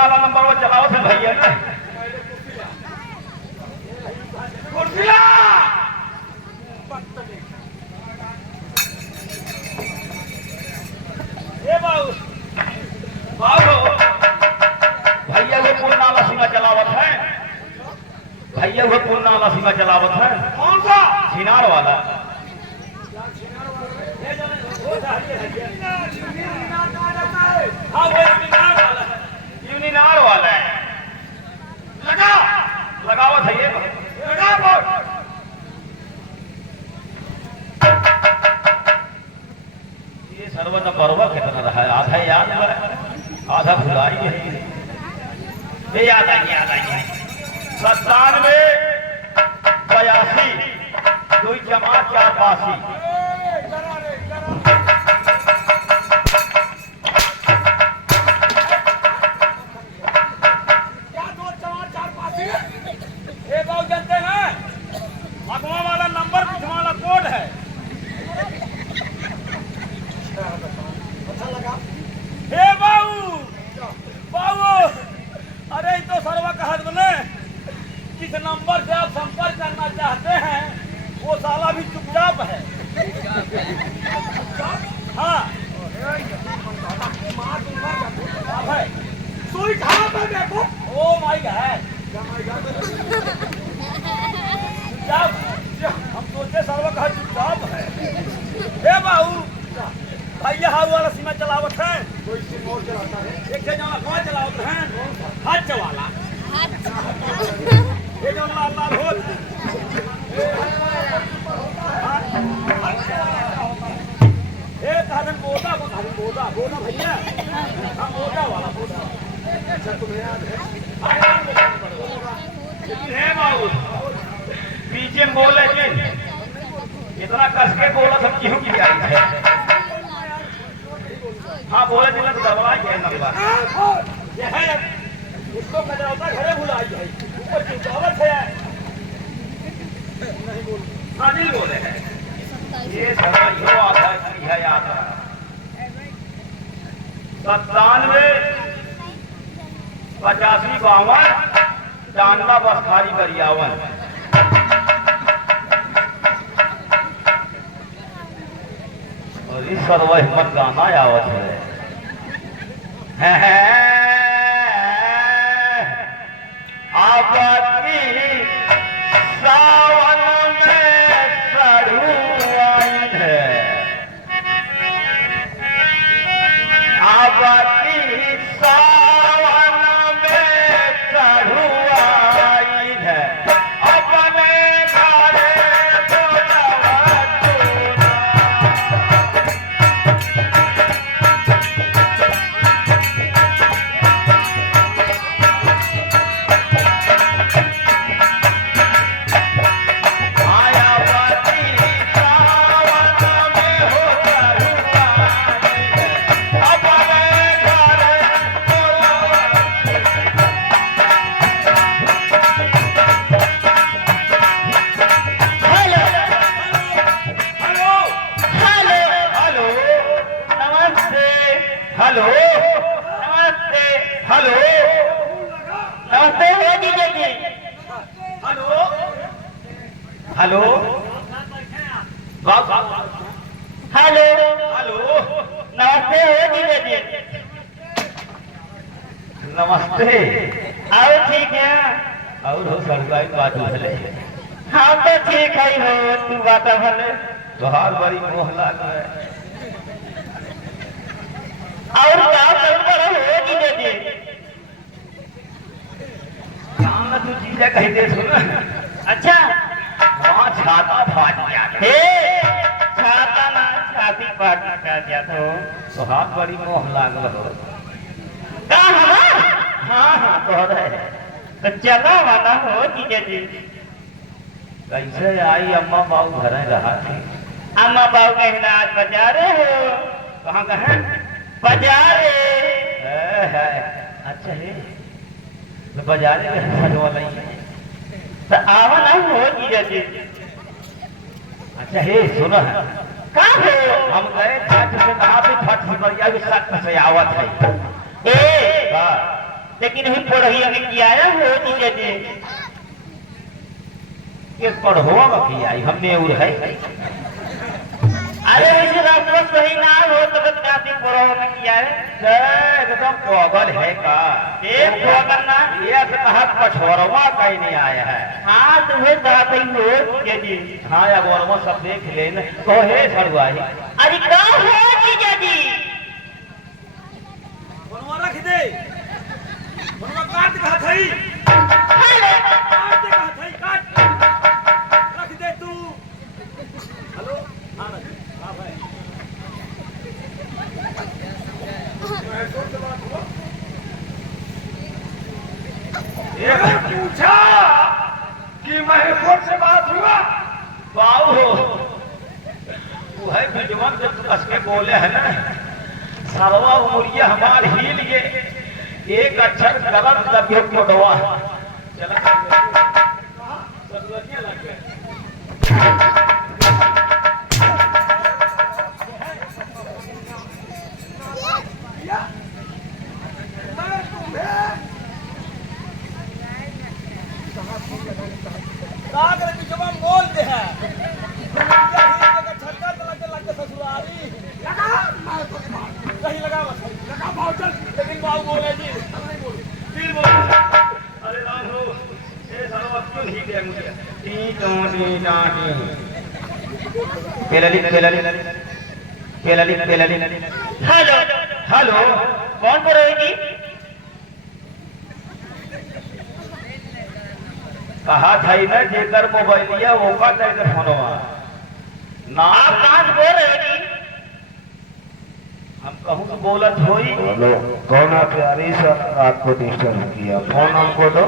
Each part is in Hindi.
वाला नंबर वो चलाओ थे भैया ने कुर्सिया ए बाबू बाबू भैया वो पुल नाला सीमा चलावत है भैया वो पुल नाला सीमा चलावत है कौन सा छिनार वाला हाँ वो यूनिनार वाला है लगा लगावत है ये लगा बोल ये सर्व न पर्व कितना रहा है आधा याद है आधा भुलाई है ये याद आई 97 82 2 जमात 4 पासी नंबर से आप संपर्क करना चाहते हैं वो साला भी चुपचाप है हाँ देखो ओ माई गॉड चुपचाप हम सोचे सर्व कहा चुपचाप है हे बाबू भैया हाउ वाला सीमा चलावत है कोई सिम और चलाता है एक जना कौन चलावत है हाथ वाला ये जो लाल लाल हो ये साधन बोदा बोदा भैया हाँ बोदा वाला बोदा अच्छा तुम्हें याद है बाबू पीछे बोले कि इतना कस के बोला सब क्यों की आई है हाँ बोले दिला तो दबा है नंबर ये है उसको कदर होता घरे भुलाई है ऊपर चिंतावत है नहीं बोल हाजिर बोले हैं ये सदा यो आता है याद है 97 85 52 चांदा बसखारी बरियावन और इस सर्व हिम्मत गाना आवत है आपकी सावन में सरुआइन है आपकी सावन में सरुआइन है अपने घरे हेलो नमस्ते हेलो नमस्ते हो जीजा जी हेलो हेलो हेलो हेलो नमस्ते हो जीजा जी नमस्ते आओ ठीक है और हो सरकारी बात भले हाँ तो ठीक है हो तू बात भले बहुत बड़ी मोहला है और क्या कर हो जीजा जी सामने तू जीजा कहते सुन अच्छा वहाँ छाता फाट गया हे छाता ना छाती फाट गया तो हाथ बड़ी मोह लागल हो हाँ हाँ तो रहे तो चला वाला हो जीजा जी कैसे आई अम्मा बाबू घर रहा थी अम्मा बाबू कहना आज बाजारे हो कहाँ कहे बाजारे अच्छा है तो बाजारे वाला ही तो आवा ना हो जीजा जी अच्छा हे सुनो है कहाँ हो हम गए ठाठ से नहा भी ठाठ से बढ़िया भी सख्त से आवत है लेकिन हम पढ़िया में किया है वो जीजा जी किस पढ़ो किया हमने और है अरे वैसे रास्ता सही ना हो तो बदकाती पढ़ो में किया है एकदम पागल है का एक पागल ना ये कहा पछोरवा कहीं नहीं आया है हाँ तुम्हें कहते ही हो जीजा जी हाँ या बोलवा सब देख लेना तो है सरुआई अरे का हो जीजा जी बनवा रख दे बनवा काट कहा थई हेलो काट दे कहा थई काट रख दे तू हेलो हां रख हां भाई मैं सोच से बात हुआ ये पूछा कि महेश्वर से बात हुआ बाऊ हो तू है विद्वान जब कस के बोले है ना सरवा उमरिया हमार हिल ये एक अक्षर गलत लगे कोडवा चला सरुआइया लग गए मैं तुम्हें सागर की जवाब बोल दे है छक्का लग ससुरारी लगा मैं तो नहीं लगा बस लगा भाव चल लेकिन भाव बोले जी नहीं बोले फिर बोले अरे राम हो ये सरवा क्यों ही गया मुझे टी टोनी नानी पेलली हेलो हेलो कौन बोल रही थी कहा था ही ना जेकर मोबाइल लिया वो का तेरे फोनवा ना आप कहाँ से बोल रहे थी हम कहूँ तो बोलत होई हेलो कौन है प्यारी सर आपको डिस्टर्ब किया फोन हमको दो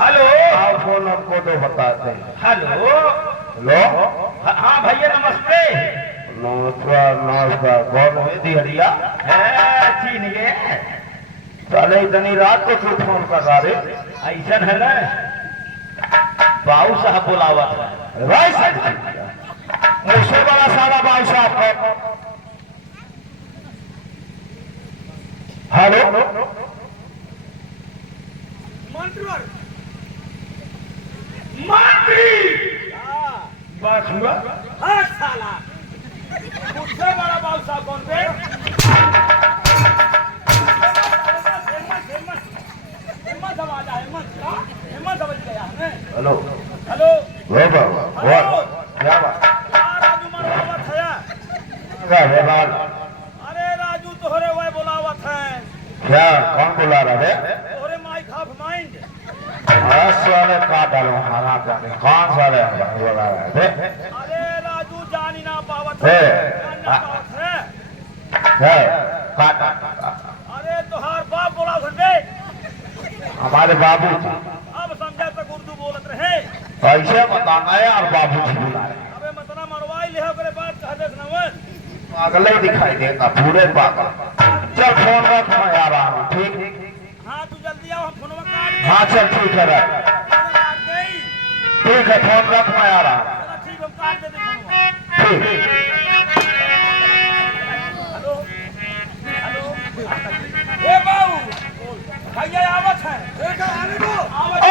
हेलो आप फोन हमको दो बताते हैं हेलो हेलो हाँ भैया नमस्ते नमस्कार नमस्कार कौन है दिहरिया है चीन ये चले इतनी रात को क्यों फोन कर रहा रे ऐसा है ना बाबू साहब बुलावा था भाई साहब मुझसे बड़ा सारा भाई साहब है हेलो मंत्री बस हुआ हाँ साला मुझसे बड़ा बाबू साहब कौन पे हिम्मत समझ आया हिम्मत समझ गया हमें हेलो हेलो हो बाबा क्या बात राजू मनावत है क्या है बात अरे राजू तोहरे वह बुलावत है क्या कौन बुला रहा है तोहरे माइक ऑफ माइंड साले का डालो हरा जाने कौन साले बुला रहे थे अरे राजू जान ही ना पावत है। है जान ना पावत है क्या काटा अरे तोहार बाप बोला घंटे हमारे बाबू जी अब समझा तक उर्दू बोलत रहे ऐसे बताना है और बाबू जी बुलाए अबे मतना मरवाई ले करे बात कह दे नवन पागल ही दिखाई देगा पूरे पागल चल फोन रख मैं आ रहा हूँ ठीक हाँ तू जल्दी आओ हम फोनवा काट हाँ चल ठीक है रख काट दे ठीक है फोन रख मैं आ रहा हूँ चलो ठीक हम काट देते फोनवा ठीक हेलो हेलो ए बाबू भैया आवत है देखा आने दो आवत